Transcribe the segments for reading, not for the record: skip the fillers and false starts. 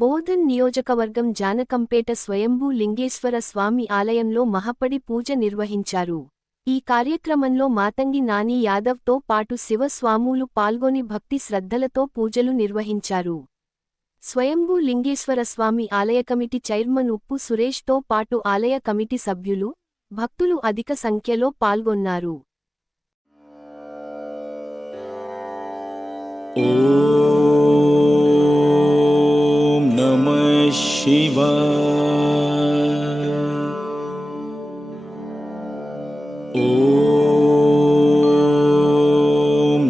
బోధన్ నియోజకవర్గం జానకంపేట స్వయంభూ లింగేశ్వర స్వామి ఆలయంలో మహపడి పూజ నిర్వహించారు. ఈ కార్యక్రమంలో మాతంగి నాని యాదవ్ తో పాటు శివ స్వాములు పాల్గొని భక్తి శ్రద్ధలతో పూజలు నిర్వహించారు. స్వయంభూ లింగేశ్వర స్వామి ఆలయ కమిటీ చైర్మన్ ఉప్పు సురేష్ తో పాటు ఆలయ కమిటీ సభ్యులు, భక్తులు అధిక సంఖ్యలో పాల్గొన్నారు. ఓం నమః శివాయ. ఓం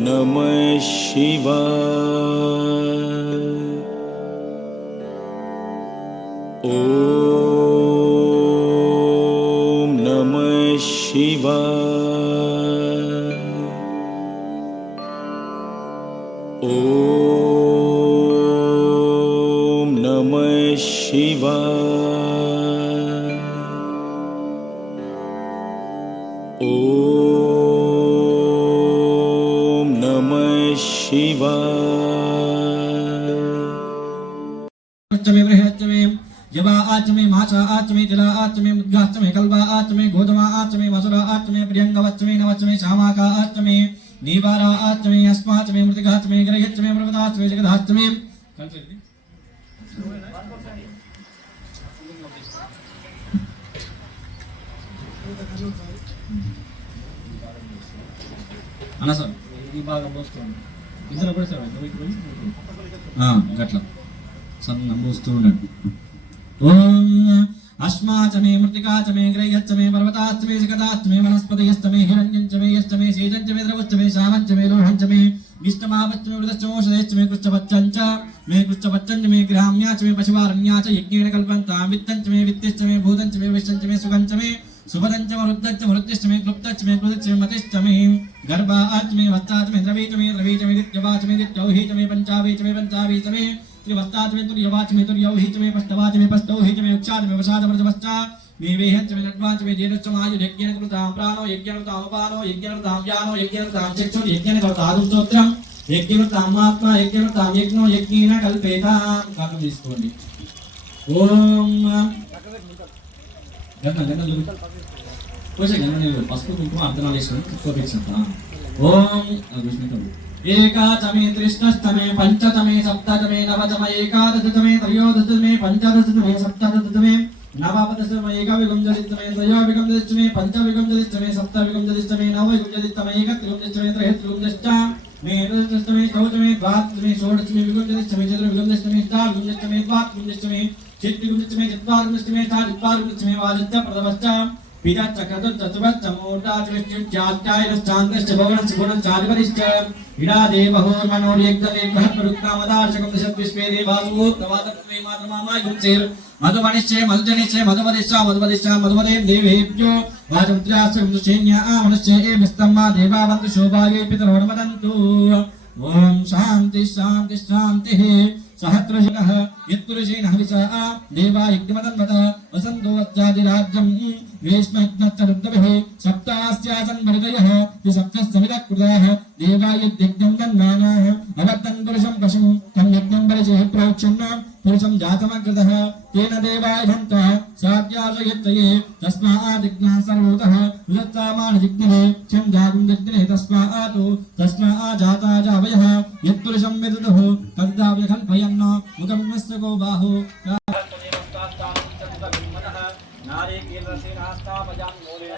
నమః శివాయ. ఓం నమః శివాయ. ఓం నమః శివాయ. ఓం నమః శివాయ. आचमे बृहच्चमे जवा आचमे माचा आचमे तिला आचमे मुद्गाचमे कल्वा आचमे गोधमा आचमे मसुरा आचमे प्रियंगवच्चमे नवच्चमे शामाका आचमे नीवारा आचमे अस्माचमे मृतिकाचमे ग्रहच्चमे मृगदाचमे जगदाचमे అన్న సార్ ఈ బాగా పోస్తుంది ఇందులో కూడా సార్ గట్ల నమోస్తూ ఉన్నాడు. ఓం అస్మాచమే మృతికాచమే గ్రహ్యచ్చమే పర్వతాచమే జగదాచమే వనస్పతియస్తమే హిరణ్యంచమే యష్టమే శేజంచమే ద్రవచ్చమే శామంచమే లోహంచమే విష్ణమావచ్చమే వృదశ్చమోషధేచ్చమే కృచ్చవచ్చంచ మే కృచ్చవచ్చంచ మే గ్రామ్యాచమే పశువారణ్యాచ యజ్ఞేన కల్పంతాం విత్తంచమే విత్తిష్టమే భూతంచమే విశ్వంచమే సుగంచమే సుభదంచమ రుద్దచ్చ మృత్తిష్టమే క్లుప్తచ్చమే కృదచ్చమే మతిష్టమే గర్భాచమే వత్తాచమే ద్రవీచమే ద్రవీచమే దిత్యవాచమే దిత్యౌహీచమే పంచావీచమే పంచావీచమే त्रिवस्ताचमे तुर्यवाचमे तुर्यौहिचमे पष्टवाचमे पष्टौहिचमे उच्चाचमे वसादवर्जवश्चा मे वेहंचमे नड्वाचमे जेनश्चमायु यज्ञेन कृतां प्राणो यज्ञेन कृतां उपानो यज्ञेन कृतां व्यानो यज्ञेन कृतां चक्षुः यज्ञेन कृतां आदुस्तोत्रं यज्ञेन कृतां आत्मा यज्ञेन कृतां यज्ञो यज्ञेन कल्पेतां काकं తీసుకోండి. ఓం గన్న పోసే గన్న పసుపు కుంకుమ అర్చన చేస్తాను చూపించండి. ఓం విష్ణువు एकाचमे त्रिष्टमे पंचतमे सप्ततमे नवतमे एकादशतमे त्रयोदशतमे पंचदशतमे सप्तदशतमे नवदशतमे एकविंशतितमे त्रयोविंशतितमे पंचविंशतितमे सप्तविंशतितमे नवविंशतितमे एकत्रिंशतितमे त्रयस्त्रिंशतितमे दशतमे चौदशतमे द्वादशतमे षोडशतमे विंशतितमे चतुर्विंशतितमे अष्टाविंशतितमे द्वाविंशतितमे चतुर्विंशतितमे चत्वारिंशतितमे चतुर्विंशतितमे वादित्य प्रथमश्च पिता चक्रतुत चतुर्थ मोटा चतुष्टाय चांद्रश्च भवनश्च गुणचारिवरिश्च इडा देवहोर्मनोर्यज्ञले महत्परुक्तामदार्शकं दशविश्वे देवासु प्रवादत्वे मातृमामायुंसेर मधुमनिश्चे मधुजनिश्चे मधुमदिश्चा मधुमदिश्चा मधुमदेव देवेभ्यो वाचमुद्रास्य मुषेन्या मनुष्ये एभिस्तम्मा देवावन्तु शोभाये पितरोर्वदन्तु. ओम शांति शांति शांतिः. सहस्रशः यत्पुरुषेण हविषा देवा यज्ञमदन्वत वसन्तो वच्चादिराज्यं वेश्मयज्ञश्चरुद्रभिः सप्तास्यासन् वरिदयः सप्तस्समितः कृताः देवा यद्यज्ञं दन्वानाः अवर्तन् पुरुषं पशुं तं यज्ञं परिचयः प्रोक्षन् पुरुषं जातमकृतः तेन देवायभन्तः साध्यासयत्तये तस्मादिज्ञः सर्वतः विदत्तामानजिज्ञने क्षं जातुं जज्ञने तस्माजाता जावयः यत्पुरुषं विदुः तद्दाव्य कल्पयन् मुखं मस्तको बाहो नारे केलसेनास्तापजान् मोरेण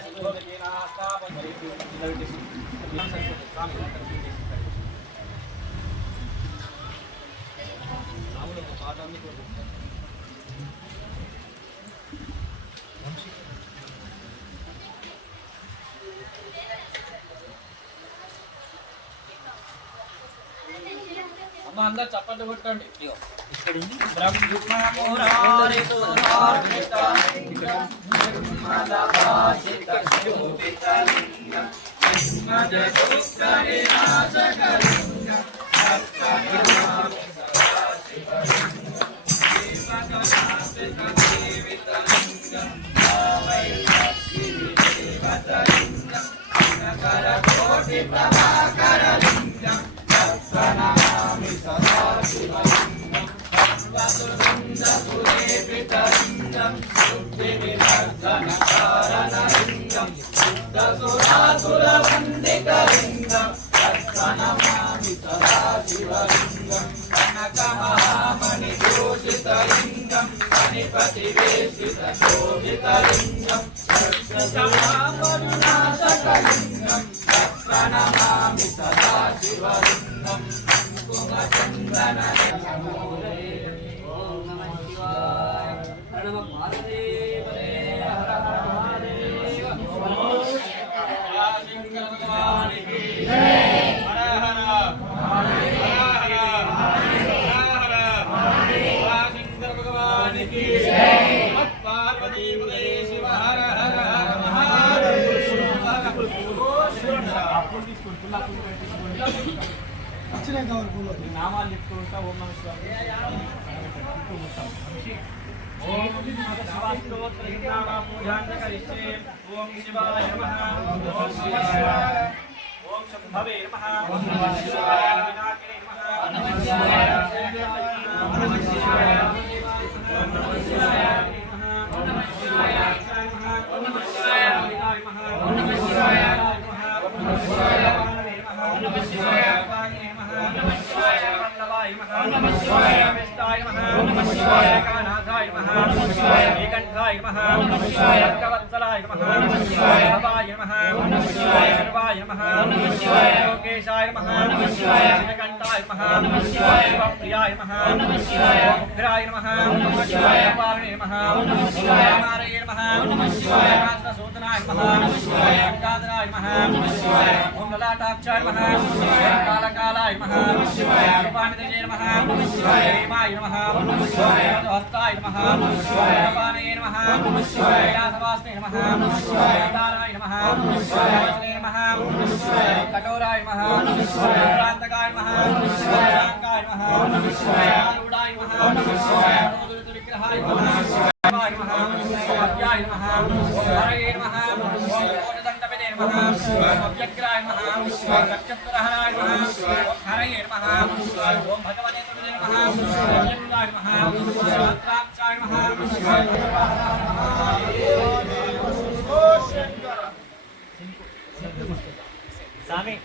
అందరు చప్పట్లు కొట్టండి. Santa నామాలు చెప్తూ ఉంటా ఓం నమః శివాయ ఓం శివాయ నమః ఓం శివాయ ఓం శంభవే నమః ఓం శివాయ వినాయకే నమః నమః శివాయ ఓం నమః శివాయ ఓం నమః శివాయ ఓం నమః శివాయ ఓం నమః శివాయ ఓం నమః శివాయ ఓం నమః శివాయ नमः शिवाय विष्टाय नमः नमः शिवाय कानाथाय नमः नमः शिवाय नीलकंठाय नमः नमः शिवाय भक्तवत्सलाय नमः नमः शिवाय भवाय नमः नमः शिवाय सर्वाय नमः नमः शिवाय लोकेशाय नमः नमः शिवाय नीलकंठाय नमः नमः शिवाय प्रियाय नमः नमः शिवाय उग्राय नमः नमः शिवाय अपारणे नमः नमः शिवाय अमारये नमः नमः शिवाय राजसूतनाय नमः नमः शिवाय गंगाधराय नमः नमः शिवाय ओम ललाटाक्षाय नमः नमः शिवाय कालकालाय नमः नमः शिवाय रूपामिते नमः नमः शिवाय हेमाय नमः नमः शिवाय हस्ताय नमः नमः शिवाय पानये नमः नमः शिवाय कैलासवासिने नमः नमः शिवाय दानाय नमः नमः शिवाय वचने नमः नमः शिवाय कठोराय नमः नमः शिवाय प्रान्तकाय नमः नमः शिवाय शांकाय नमः नमः शिवाय आरूढाय नमः नमः शिवाय विग्रहाय नमः शिवाय नमः अव्याय नमः हरये नमः कोटदण्डपते नमः अव्यग्राय नमः नक्षत्रहराय नमः हरये नमः ओम भगवते नमः यज्ञाय नमः शास्त्राक्षाय नमः स्वामी